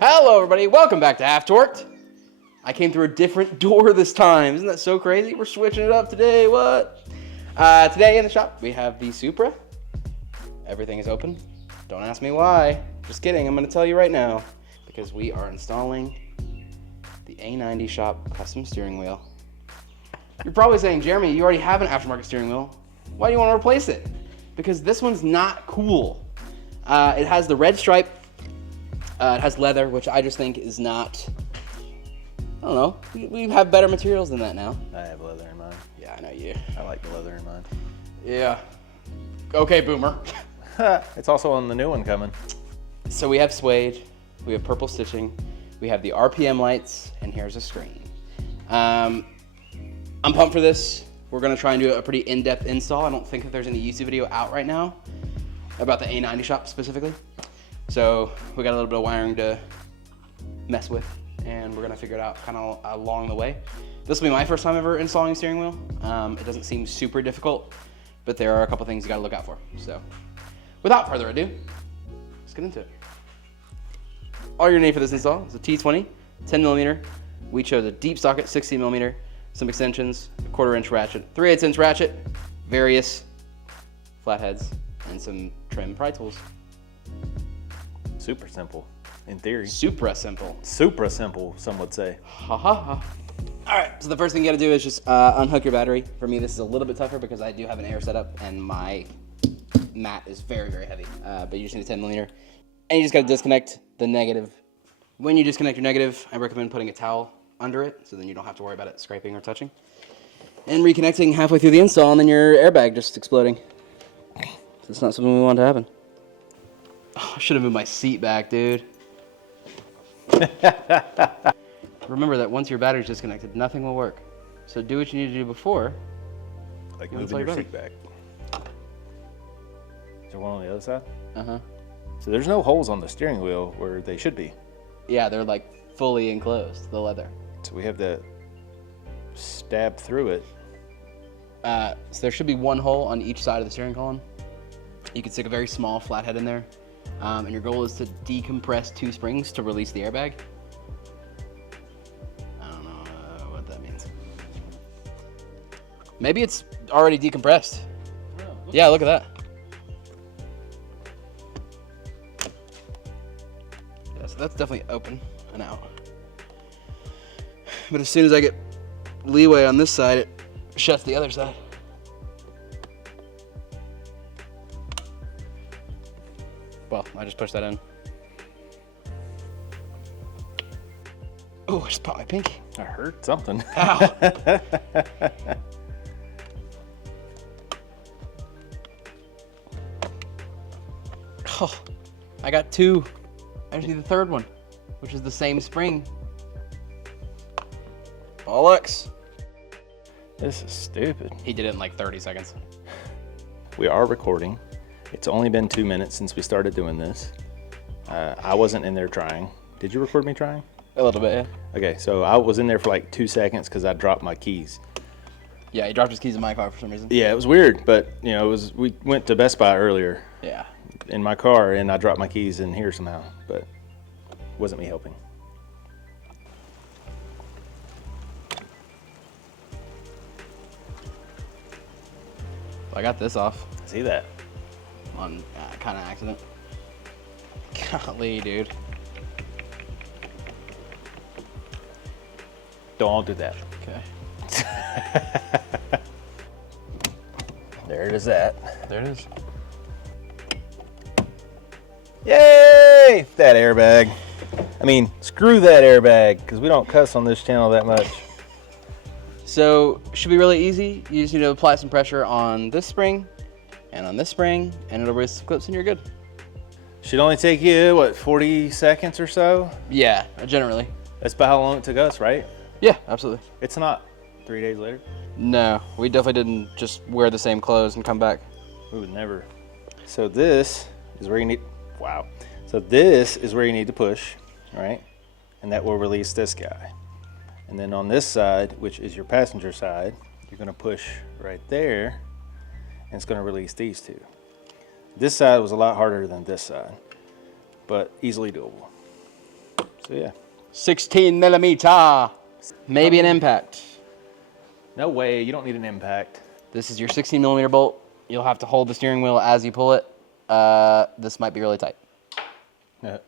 Hello everybody, welcome back to Half Torqued. I came through a different door this time. Isn't that so crazy? We're switching it up today, what? Today in the shop, we have the Supra. Everything is open. Don't ask me why. Just kidding, I'm gonna tell you right now. Because we are installing the A90 Shop Custom steering wheel. You're probably saying, Jeremy, you already have an aftermarket steering wheel. Why do you want to replace it? Because this one's not cool. It has the red stripe. It has leather, which I just think is not, I don't know, we have better materials than that now. I have leather in mine. Yeah, I know you. I like the leather in mine. Yeah. Okay, boomer. It's also on the new one coming. So we have suede, we have purple stitching, we have the RPM lights, and here's a screen. I'm pumped for this. We're gonna try and do a pretty in-depth install. I don't think that there's any YouTube video out right now about the A90 Shop specifically. So we got a little bit of wiring to mess with, and we're gonna figure it out kind of along the way. This will be my first time ever installing a steering wheel. It doesn't seem super difficult, but there are a couple things you gotta look out for. So without further ado, let's get into it. All you're gonna need for this install is a T20, 10mm. We chose a deep socket, 16mm, some extensions, a 1/4 inch ratchet, 3/8 inch ratchet, various flatheads, and some trim pry tools. Super simple, in theory. Supra simple. Super simple, some would say. Ha ha ha. All right, so the first thing you gotta do is just unhook your battery. For me, this is a little bit tougher because I do have an air setup and my mat is very, very heavy. But you just need a 10mm. And you just gotta disconnect the negative. When you disconnect your negative, I recommend putting a towel under it so then you don't have to worry about it scraping or touching. And reconnecting halfway through the install and then your airbag just exploding. That's not something we want to happen. Oh, I should have moved my seat back, dude. Remember that once your battery's disconnected, nothing will work. So do what you need to do before. Like moving your seat back. Is there one on the other side? Uh-huh. So there's no holes on the steering wheel where they should be. Yeah, they're like fully enclosed, the leather. So we have to stab through it. So there should be one hole on each side of the steering column. You can stick a very small flathead in there. And your goal is to decompress 2 springs to release the airbag. I don't know what that means. Maybe it's already decompressed. Yeah, look at that. Yeah, so that's definitely open and out. But as soon as I get leeway on this side, it shuts the other side. Well, I just pushed that in. Oh, I just popped my pinky. I heard something. Ow. Oh, I got 2. I just need the 3rd one, which is the same spring. Bollocks. This is stupid. He did it in like 30 seconds. We are recording. It's only been 2 minutes since we started doing this. I wasn't in there trying. Did you record me trying? A little bit, yeah. Okay, so I was in there for like 2 seconds because I dropped my keys. Yeah, he dropped his keys in my car for some reason. Yeah, it was weird, but you know, we went to Best Buy earlier. Yeah. In my car, and I dropped my keys in here somehow, but it wasn't me helping. I got this off See that? on kind of accident. Golly, dude. Don't do that. Okay. There it is. That. There it is. Yay! That airbag. I mean, screw that airbag, because we don't cuss on this channel that much. So, should be really easy. You just need to apply some pressure on this spring and on this spring, and it'll release some clips and you're good. Should only take you, what, 40 seconds or so? Yeah, generally. That's about how long it took us, right? Yeah, absolutely. It's not 3 days later. No, we definitely didn't just wear the same clothes and come back. We would never. So this is where you need, wow. So this is where you need to push, right? And that will release this guy. And then on this side, which is your passenger side, you're gonna push right there, and it's gonna release these 2. This side was a lot harder than this side, but easily doable. So yeah. 16 millimeter. Maybe an impact. No way, you don't need an impact. This is your 16 millimeter bolt. You'll have to hold the steering wheel as you pull it. This might be really tight. Yeah.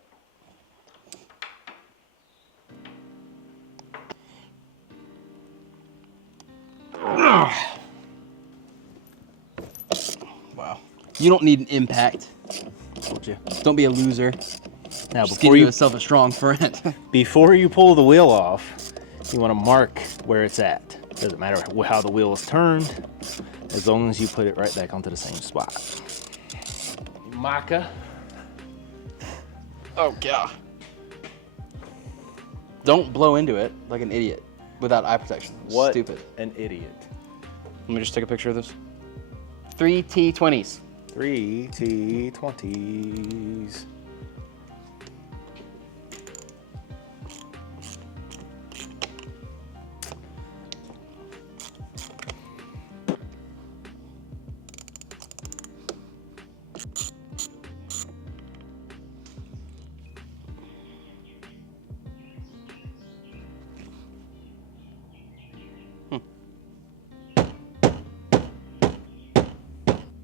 Wow. You don't need an impact. Told you. Don't be a loser. Now, Just give yourself a strong friend. before you pull the wheel off, you want to mark where it's at. Doesn't matter how the wheel is turned, as long as you put it right back onto the same spot. Maka. Oh, God. Don't blow into it like an idiot without eye protection. What Stupid. an idiot. Let me just take a picture of this. 3 T20s. 3 T20s.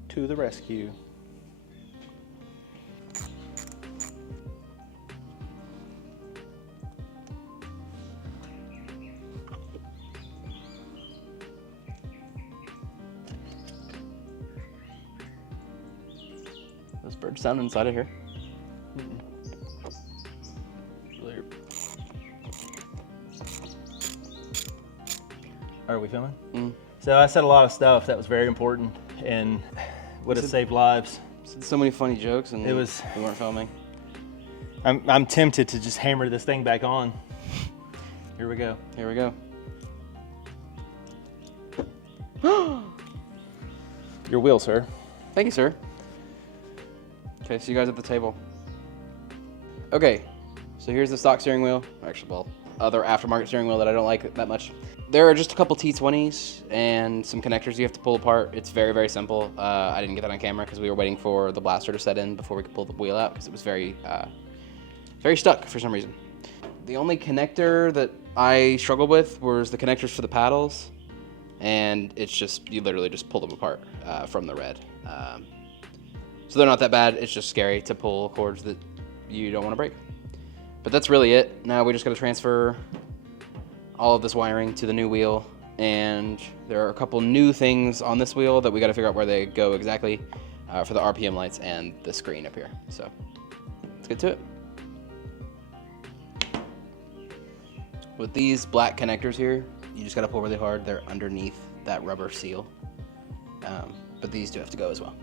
To the rescue. Those birds sound inside of here. Are we filming? Mm. So I said a lot of stuff that was very important and would have saved lives. Said so many funny jokes, and It was- we weren't filming. I'm tempted to just hammer this thing back on. Here we go. Here we go. Your wheel, sir. Thank you, sir. Okay, see you guys at the table. Okay, so here's the stock steering wheel. Actually, well, other aftermarket steering wheel that I don't like that much. There are just a couple T20s and some connectors you have to pull apart. It's very, very simple. I didn't get that on camera because we were waiting for the blaster to set in before we could pull the wheel out because it was very, very stuck for some reason. The only connector that I struggled with was the connectors for the paddles, and it's just, you literally just pull them apart from the red. So they're not that bad. It's just scary to pull cords that you don't want to break. But that's really it. Now we just got to transfer all of this wiring to the new wheel, and there are a couple new things on this wheel that we got to figure out where they go exactly for the RPM lights and the screen up here. So let's get to it. With these black connectors here, you just got to pull really hard. They're underneath that rubber seal, but these do have to go as well.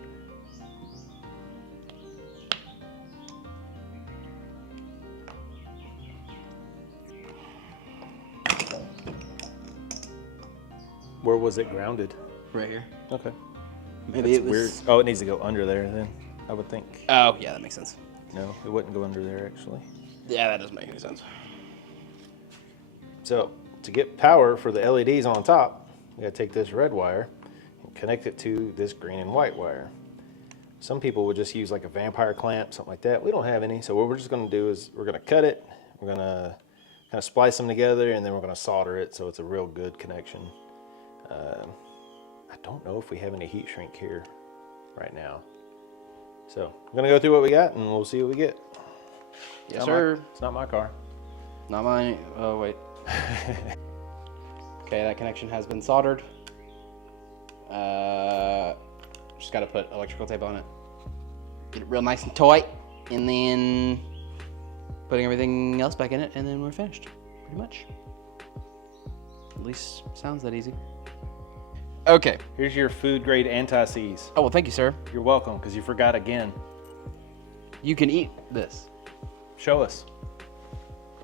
Where was it grounded? Right here. Okay. Maybe That's it was weird. Oh, it needs to go under there then, I would think. Oh, yeah, that makes sense. No, it wouldn't go under there actually. Yeah, that doesn't make any sense. So to get power for the LEDs on top, we gotta take this red wire and connect it to this green and white wire. Some people would just use like a vampire clamp, something like that. We don't have any, so what we're just gonna do is we're gonna cut it, we're gonna kind of splice them together, and then we're gonna solder it so it's a real good connection. I don't know if we have any heat shrink here right now. So I'm gonna go through what we got and we'll see what we get. Yes, sir. It's not my car. Not mine. Oh, wait. Okay, that connection has been soldered. Just got to put electrical tape on it. Get it real nice and tight, and then putting everything else back in it, and then we're finished, pretty much. At least sounds that easy. Okay. Here's your food grade anti-seize. Oh, well, thank you, sir. You're welcome, because you forgot again. You can eat this. Show us.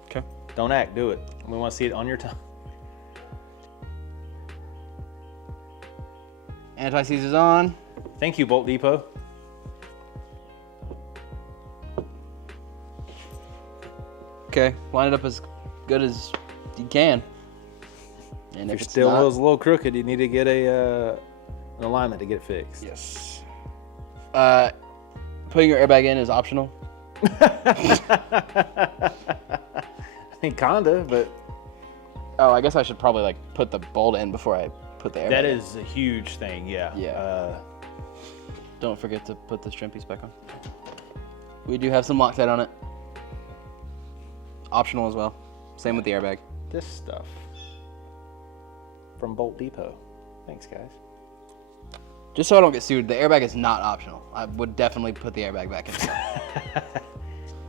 Okay. Don't act, do it. We want to see it on your tongue. Anti-seize is on. Thank you, Bolt Depot. Okay, line it up as good as you can. And If if your it's steel not, wheel's a little crooked, you need to get an alignment to get it fixed. yes. Putting your airbag in is optional. Kinda, but Oh, I guess I should probably like put the bolt in before I put the airbag that in. is a huge thing. Yeah. Yeah. Don't forget to put this trim piece back on. We do have some Loctite on it. Optional as well. Same with the airbag. This stuff from Bolt Depot. Thanks, guys. Just so I don't get sued, the airbag is not optional. I would definitely put the airbag back in.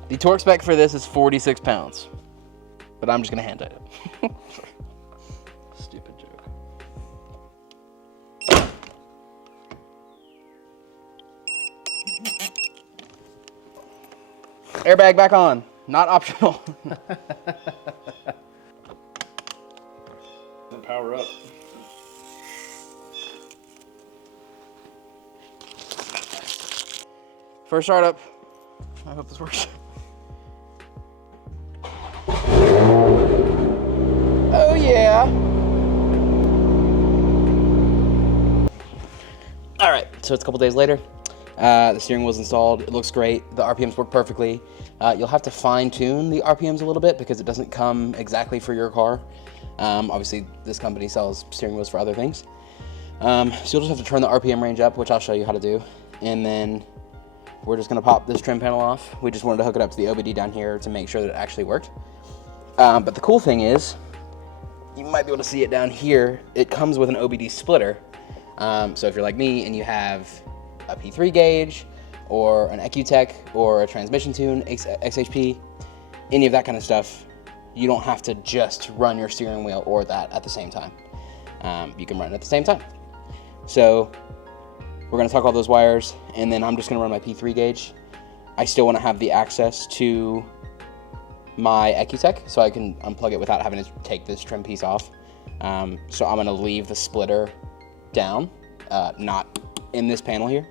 The torque spec for this is 46 pounds, but I'm just gonna hand it. Stupid joke. Airbag back on, not optional. Power up. First startup. I hope this works. Oh yeah. All right, so it's a couple days later. The steering wheel's installed. It looks great. The RPMs work perfectly. You'll have to fine tune the RPMs a little bit because it doesn't come exactly for your car. Obviously, this company sells steering wheels for other things. So you'll just have to turn the RPM range up, which I'll show you how to do. And then we're just gonna pop this trim panel off. We just wanted to hook it up to the OBD down here to make sure that it actually worked. But the cool thing is, you might be able to see it down here. It comes with an OBD splitter. So if you're like me and you have a P3 gauge or an EcuTech or a transmission tune, XHP, any of that kind of stuff, you don't have to just run your steering wheel or that at the same time. You can run it at the same time. So we're gonna tuck all those wires, and then I'm just gonna run my P3 gauge. I still wanna have the access to my EcuTech, so I can unplug it without having to take this trim piece off. So I'm gonna leave the splitter down, not in this panel here.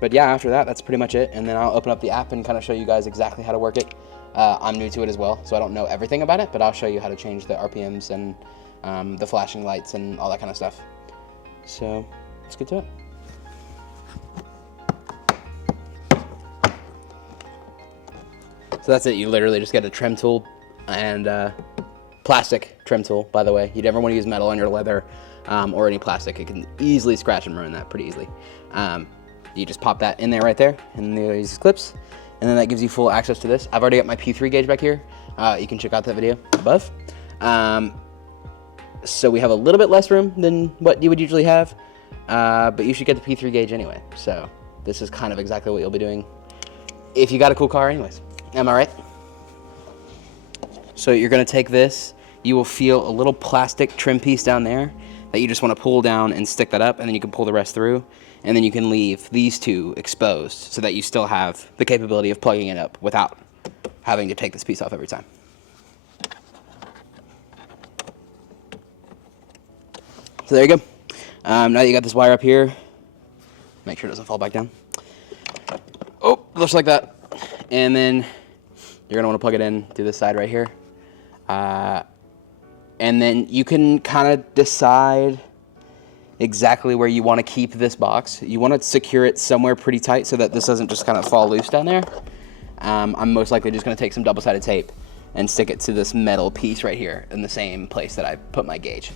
But yeah, after that, that's pretty much it. And then I'll open up the app and kind of show you guys exactly how to work it. I'm new to it as well, so I don't know everything about it, but I'll show you how to change the RPMs and the flashing lights and all that kind of stuff. So let's get to it. So that's it. You literally just get a trim tool and plastic trim tool, by the way. You never want to use metal on your leather or any plastic. It can easily scratch and ruin that pretty easily. You just pop that in there right there, and these clips, and then that gives you full access to this. I've already got my P3 gauge back here. You can check out that video above. So we have a little bit less room than what you would usually have, but you should get the P3 gauge anyway. So this is kind of exactly what you'll be doing if you got a cool car anyways. Am I right? So you're gonna take this, you will feel a little plastic trim piece down there that you just wanna pull down and stick that up, and then you can pull the rest through, and then you can leave these two exposed so that you still have the capability of plugging it up without having to take this piece off every time. So there you go. Now that you got this wire up here, make sure it doesn't fall back down. Oh, looks like that. And then you're gonna wanna plug it in through this side right here. And then you can kind of decide exactly where you wanna keep this box. You wanna secure it somewhere pretty tight so that this doesn't just kind of fall loose down there. I'm most likely just gonna take some double-sided tape and stick it to this metal piece right here in the same place that I put my gauge.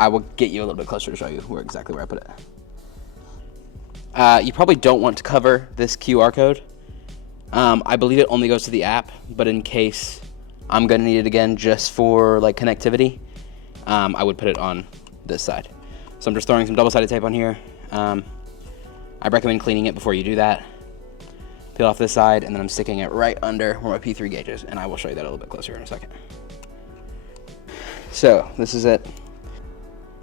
I will get you a little bit closer to show you exactly where I put it. You probably don't want to cover this QR code. I believe it only goes to the app, but in case I'm gonna need it again just for like connectivity, I would put it on this side. So I'm just throwing some double-sided tape on here. I recommend cleaning it before you do that. Peel off this side, and then I'm sticking it right under where my P3 gauge is, and I will show you that a little bit closer in a second. So this is it.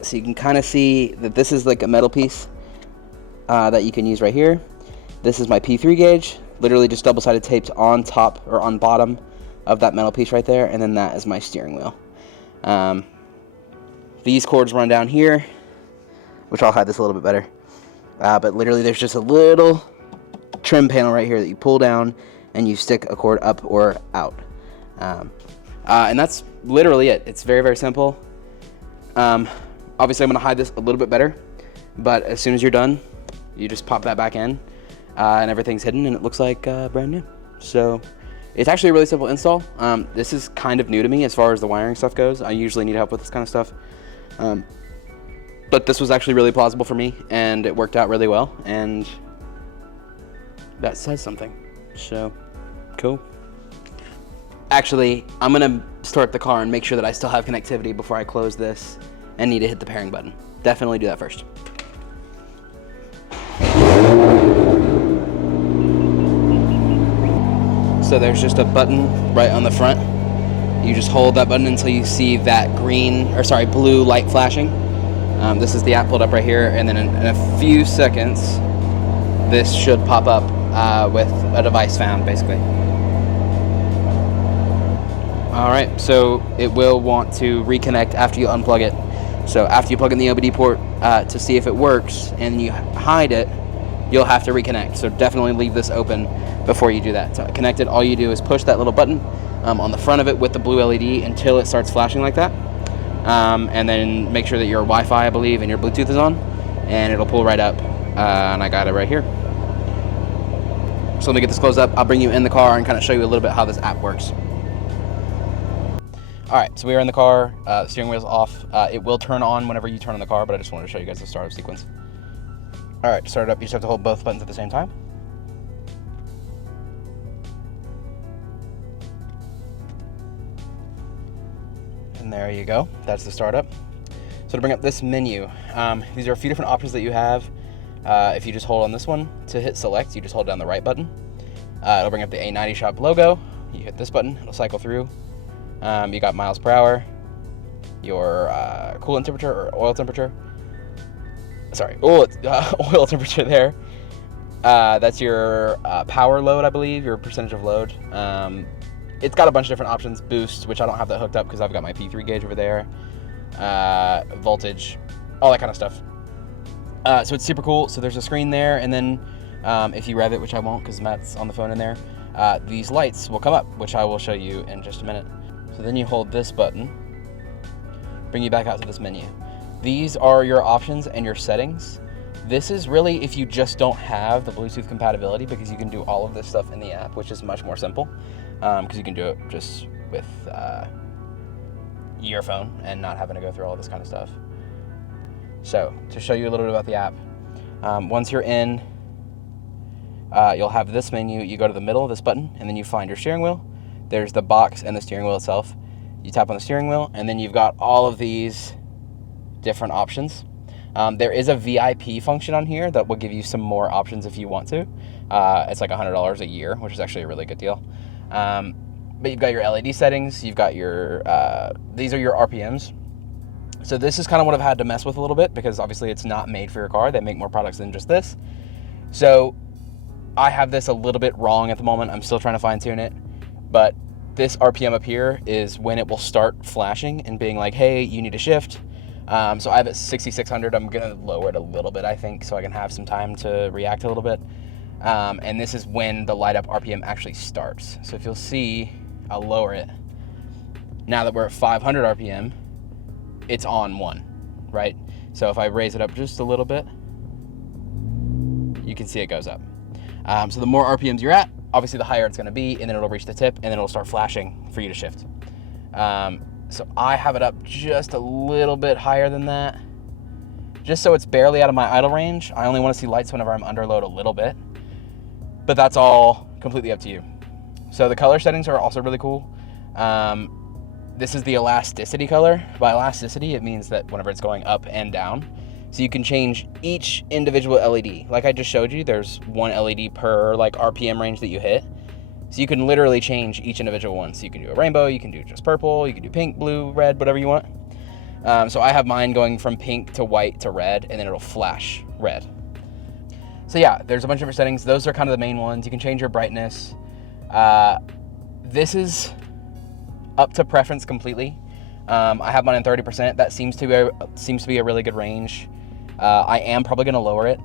So you can kind of see that this is like a metal piece that you can use right here. This is my P3 gauge, literally just double-sided taped on top or on bottom of that metal piece right there, and then that is my steering wheel. These cords run down here, which I'll hide this a little bit better. But literally there's just a little trim panel right here that you pull down and you stick a cord up or out. And that's literally it. It's very, very simple. Obviously I'm gonna hide this a little bit better, but as soon as you're done, you just pop that back in and everything's hidden and it looks like brand new. So It's actually a really simple install. This is kind of new to me as far as the wiring stuff goes. I usually need help with this kind of stuff. But this was actually really plausible for me, and it worked out really well, and that says something. So, cool. Actually, I'm gonna start the car and make sure that I still have connectivity before I close this and need to hit the pairing button. Definitely do that first. So there's just a button right on the front. You just hold that button until you see that blue light flashing. This is the app pulled up right here, and then in a few seconds, this should pop up with a device found, basically. All right, so it will want to reconnect after you unplug it. So after you plug in the OBD port to see if it works and you hide it, you'll have to reconnect. So definitely leave this open before you do that. To connect it, all you do is push that little button on the front of it with the blue LED until it starts flashing like that. And then make sure that your Wi-Fi, I believe, and your Bluetooth is on, and it'll pull right up. And I got it right here. So let me get this closed up. I'll bring you in the car and kind of show you a little bit how this app works. All right, so we are in the car. The steering wheel's off. It will turn on whenever you turn on the car, but I just wanted to show you guys the startup sequence. All right, to start it up, you just have to hold both buttons at the same time. And there you go. That's the startup. So to bring up this menu, these are a few different options that you have. If you just hold on this one to hit select, you just hold down the right button. It'll bring up the A90 Shop logo. You hit this button, it'll cycle through. You got miles per hour, your coolant temperature or oil temperature. Sorry, oil temperature there. That's your power load, I believe, your percentage of load. It's got a bunch of different options. Boost, which I don't have that hooked up because I've got my P3 gauge over there. Voltage, all that kind of stuff. So it's super cool. So there's a screen there, and then if you rev it, which I won't because Matt's on the phone in there, these lights will come up, which I will show you in just a minute. So then you hold this button, bring you back out to this menu. These are your options and your settings. This is really if you just don't have the Bluetooth compatibility, because you can do all of this stuff in the app, which is much more simple, because you can do it just with your phone and not having to go through all this kind of stuff. So to show you a little bit about the app, once you're in, you'll have this menu. You go to the middle of this button, and then you find your steering wheel. There's the box and the steering wheel itself. You tap on the steering wheel, and then you've got all of these different options. There is a VIP function on here that will give you some more options if you want to. It's like $100 a year, which is actually a really good deal. But you've got your LED settings. You've got your, these are your RPMs. So this is kind of what I've had to mess with a little bit, because obviously it's not made for your car. They make more products than just this. So I have this a little bit wrong at the moment. I'm still trying to fine tune it. But this RPM up here is when it will start flashing and being like, hey, you need to shift. So I have it 6,600. I'm going to lower it a little bit, I think, so I can have some time to react a little bit. And this is when the light up RPM actually starts. So if you'll see, I'll lower it. Now that we're at 500 RPM, it's on 1, right? So if I raise it up just a little bit, you can see it goes up. So the more RPMs you're at, obviously the higher it's going to be, and then it'll reach the tip, and then it'll start flashing for you to shift. So I have it up just a little bit higher than that, just so it's barely out of my idle range. I only want to see lights whenever I'm under load a little bit, but that's all completely up to you. So the color settings are also really cool. This is the elasticity color. By elasticity, it means that whenever it's going up and down, so you can change each individual LED. Like I just showed you, there's one LED per like RPM range that you hit. So you can literally change each individual one. So you can do a rainbow, you can do just purple, you can do pink, blue, red, whatever you want. So I have mine going from pink to white to red, and then it'll flash red. So yeah, there's a bunch of different settings. Those are kind of the main ones. You can change your brightness. This is up to preference completely. I have mine in 30%. That seems to be a really good range. I am probably going to lower it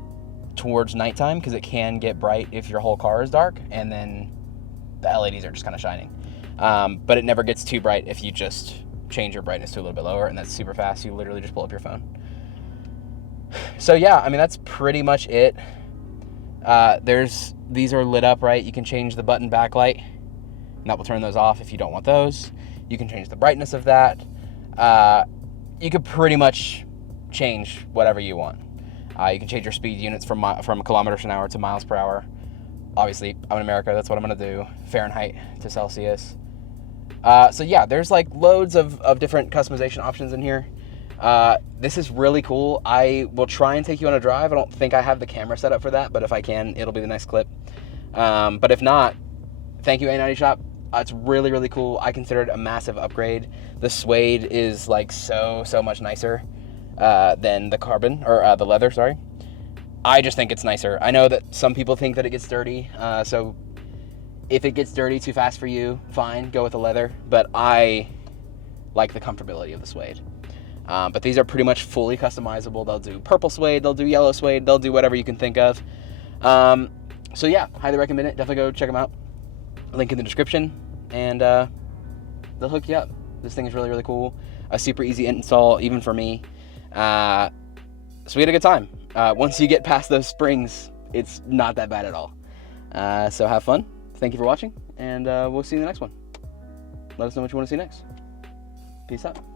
towards nighttime because it can get bright if your whole car is dark, and then the LEDs are just kind of shining. But it never gets too bright if you just change your brightness to a little bit lower, and that's super fast. You literally just pull up your phone. So yeah, I mean, that's pretty much it. These are lit up, right? You can change the button backlight. and that will turn those off if you don't want those. You can change the brightness of that. You could pretty much change whatever you want. You can change your speed units from kilometers an hour to miles per hour. Obviously, I'm in America, that's what I'm gonna do. Fahrenheit to Celsius. So yeah, there's like loads of different customization options in here. This is really cool. I will try and take you on a drive. I don't think I have the camera set up for that, but if I can, it'll be the next clip. But if not, thank you, A90 Shop. It's really, really cool. I consider it a massive upgrade. The suede is like so much nicer than the carbon, or the leather, sorry. I just think it's nicer. I know that some people think that it gets dirty, so if it gets dirty too fast for you, fine, go with the leather, but I like the comfortability of the suede. But these are pretty much fully customizable. They'll do purple suede, they'll do yellow suede, they'll do whatever you can think of. So yeah, highly recommend it. Definitely go check them out. Link in the description, and they'll hook you up. This thing is really, really cool. A super easy install, even for me. So we had a good time. Once you get past those springs, it's not that bad at all. So have fun. Thank you for watching, and we'll see you in the next one. Let us know what you want to see next. Peace out.